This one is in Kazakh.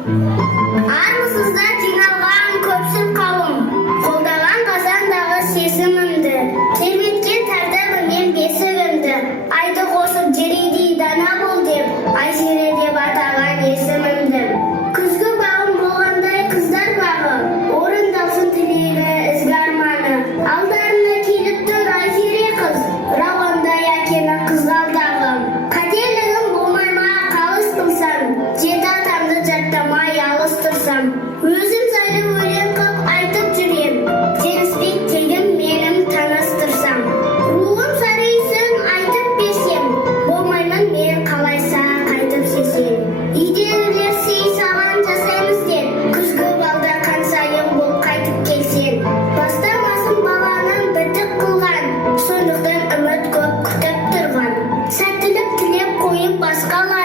Армысыздар жиналған көпшіл қауым, қолдаған қазандағы сезімімді, тербеткен тәртібімен бесігімді, айды қосып жередей дана бол деп, Айзере деп атаған есімімді. Күзгі бағым болғандай қыздар бағы, орындалсын тілегі ізгі арманы. Алдарына келіп тұр Айзере қыз, рауандай әкені қызғалдағым. Қателігім болмай ма қалыс қылсам, жеті атамды жаттамай алыстырсам. Өзім жайлы өлең қып айтып жүрем, теніспек тегім менім таныстырсам. Руым сарайсын айтып берсем, болмаймын мен қалайса қайтып сесем. Үйдегілер сый саған жасаймыз деп, күзгі балда қан сайын бұл қайтып келсен. Бастамасын баланың бітік қылған, сондықтан үміт көп күтіп тұрған. Сәттілік тілеп қойып басқалар